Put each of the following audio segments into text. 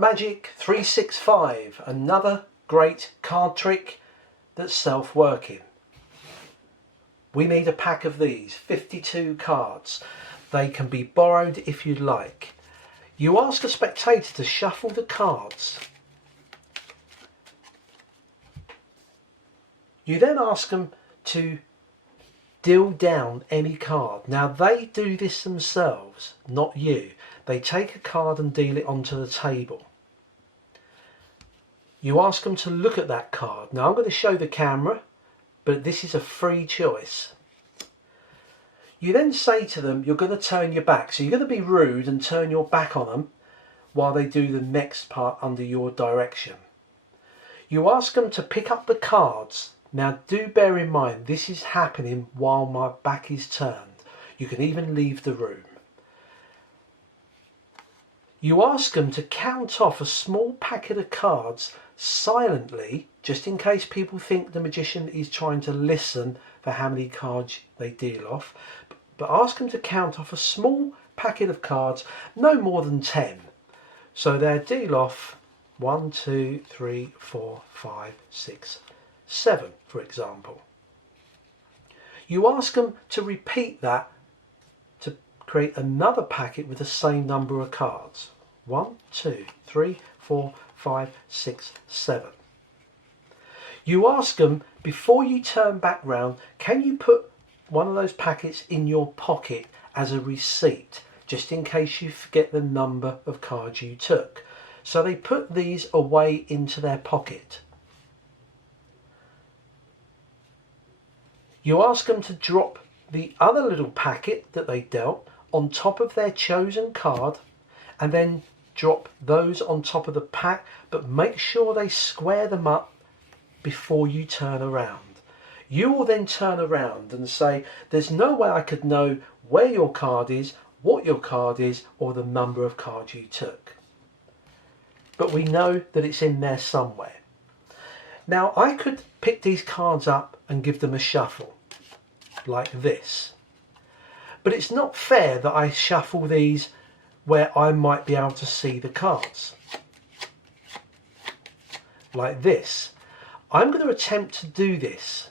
Card Magic 365, another great card trick that's self-working. We need a pack of these, 52 cards. They can be borrowed if you like. You ask a spectator to shuffle the cards. You then ask them to deal down any card. Now they do this themselves, not you. They take a card and deal it onto the table. You ask them to look at that card. Now I'm going to show the camera, but this is a free choice. You then say to them you're going to turn your back. So you're going to be rude and turn your back on them while they do the next part under your direction. You ask them to pick up the cards. Now do bear in mind this is happening while my back is turned. You can even leave the room. You ask them to count off a small packet of cards silently, just in case people think the magician is trying to listen for how many cards they deal off. But ask them to count off a small packet of cards, no more than 10. So they'll deal off 1, 2, 3, 4, 5, 6, 7, for example. You ask them to repeat that to create another packet with the same number of cards. 1, 2, 3, 4, 5, 6, 7. You ask them, before you turn back round, can you put one of those packets in your pocket as a receipt, just in case you forget the number of cards you took. So they put these away into their pocket. You ask them to drop the other little packet that they dealt on top of their chosen card, and then drop those on top of the pack, but make sure they square them up before you turn around. You will then turn around and say, there's no way I could know where your card is, what your card is, or the number of cards you took. But we know that it's in there somewhere. Now I could pick these cards up and give them a shuffle, like this. But it's not fair that I shuffle these where I might be able to see the cards. Like this. I'm going to attempt to do this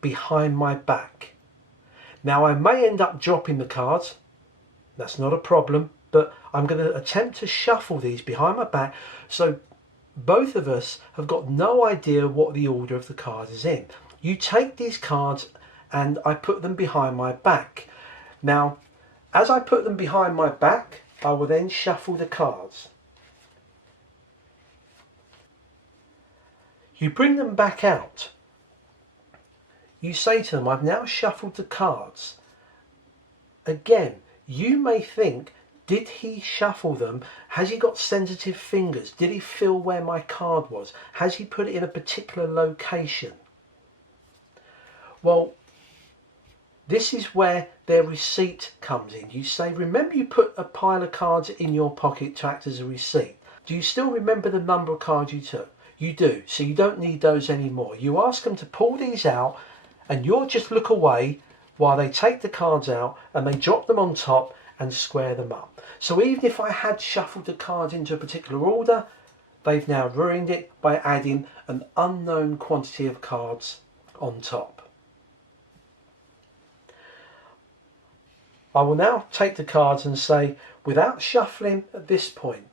behind my back. Now I may end up dropping the cards. That's not a problem, but I'm going to attempt to shuffle these behind my back so both of us have got no idea what the order of the card is in. You take these cards and I put them behind my back. Now, as I put them behind my back, I will then shuffle the cards. You bring them back out. You say to them, I've now shuffled the cards. Again, you may think, did he shuffle them? Has he got sensitive fingers? Did he feel where my card was? Has he put it in a particular location? Well, this is where their receipt comes in. You say, remember you put a pile of cards in your pocket to act as a receipt. Do you still remember the number of cards you took? You do, so you don't need those anymore. You ask them to pull these out and you'll just look away while they take the cards out and they drop them on top and square them up. So even if I had shuffled the cards into a particular order, they've now ruined it by adding an unknown quantity of cards on top. I will now take the cards and say, without shuffling at this point,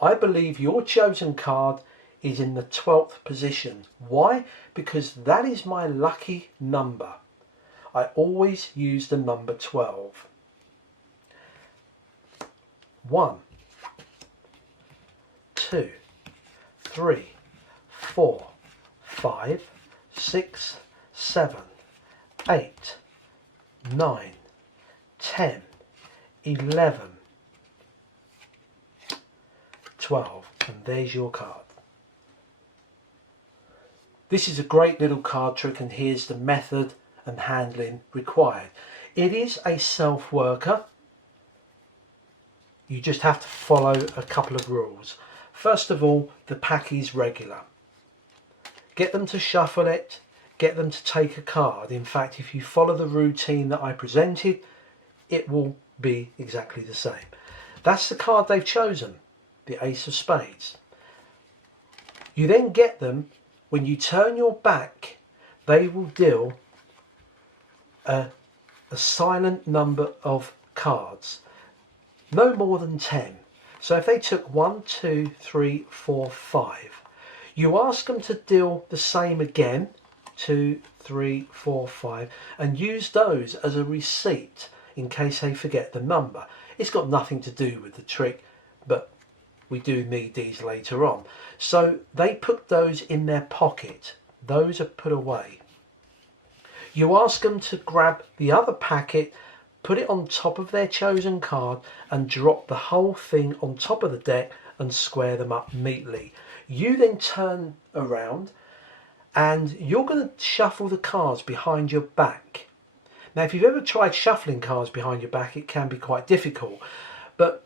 I believe your chosen card is in the 12th position. Why? Because that is my lucky number. I always use the number 12. 1, 2, 3, 4, 5, 6, 7, 8, 9, 10, 11, 12, and there's your card. This is a great little card trick, and here's the method and handling required. It is a self-worker. You just have to follow a couple of rules. First of all, the pack is regular. Get them to shuffle it, get them to take a card. In fact, if you follow the routine that I presented, it will be exactly the same. That's the card they've chosen. the ace of spades. You then get them, when you turn your back, they will deal a silent number of cards, no more than 10. So if they took 1, 2, 3, 4, 5, you ask them to deal the same again, 2, 3, 4, 5, and use those as a receipt in case they forget the number. It's got nothing to do with the trick, but we do need these later on. So they put those in their pocket. Those are put away. You ask them to grab the other packet, put it on top of their chosen card, and drop the whole thing on top of the deck and square them up neatly. You then turn around and you're going to shuffle the cards behind your back. Now, if you've ever tried shuffling cards behind your back, it can be quite difficult. But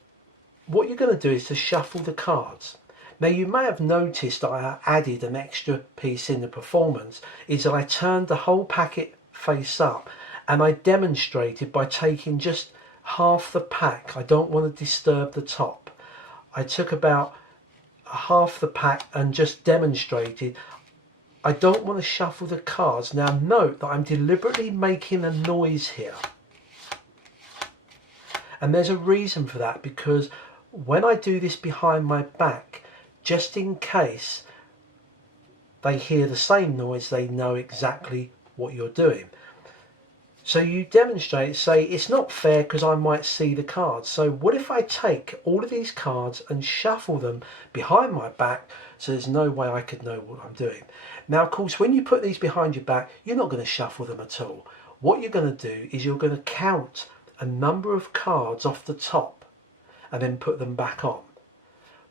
what you're going to do is to shuffle the cards. Now, you may have noticed that I added an extra piece in the performance, is that I turned the whole packet face up, and I demonstrated by taking just half the pack. I don't want to disturb the top. I took about half the pack and just demonstrated. I don't want to shuffle the cards. Now note that I'm deliberately making a noise here. And there's a reason for that, because when I do this behind my back, just in case they hear the same noise, they know exactly what you're doing. So you demonstrate, say, it's not fair because I might see the cards. So what if I take all of these cards and shuffle them behind my back so there's no way I could know what I'm doing? Now, of course, when you put these behind your back, you're not going to shuffle them at all. What you're going to do is you're going to count a number of cards off the top and then put them back on.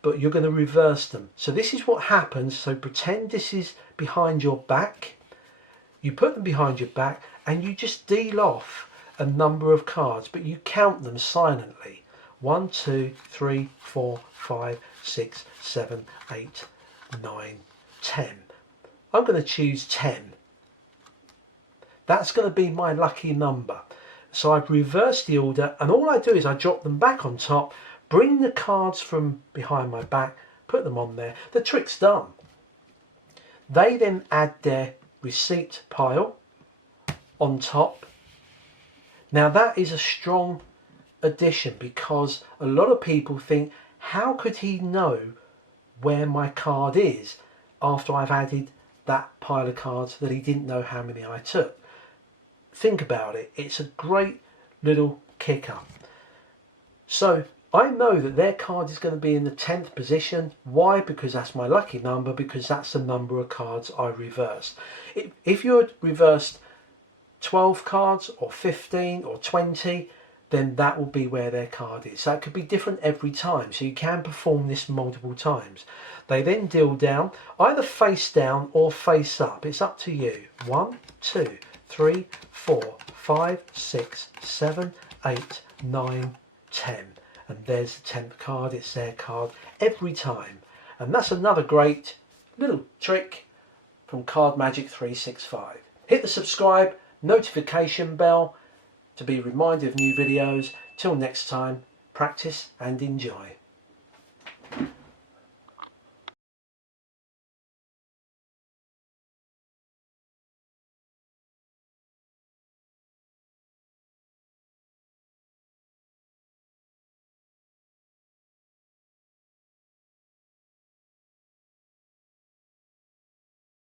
But you're going to reverse them. So this is what happens. So pretend this is behind your back. You put them behind your back and you just deal off a number of cards, but you count them silently. 1, 2, 3, 4, 5, 6, 7, 8, 9, 10. I'm going to choose 10. That's going to be my lucky number. So I've reversed the order, and all I do is I drop them back on top, bring the cards from behind my back, put them on there. The trick's done. They then add their receipt pile on top. Now that is a strong addition, because a lot of people think, how could he know where my card is after I've added that pile of cards that he didn't know how many I took? Think about it. It's a great little kicker. So I know that their card is going to be in the 10th position. Why? Because that's my lucky number, because that's the number of cards I reversed. If you had reversed 12 cards or 15 or 20, then that will be where their card is. So it could be different every time. So you can perform this multiple times. They then deal down, either face down or face up. It's up to you. 1, 2, 3, 4, 5, 6, 7, 8, 9, 10. And there's the 10th card. It's their card every time. And that's another great little trick from Card Magic 365. Hit the subscribe, notification bell to be reminded of new videos. Till next time, practice and enjoy.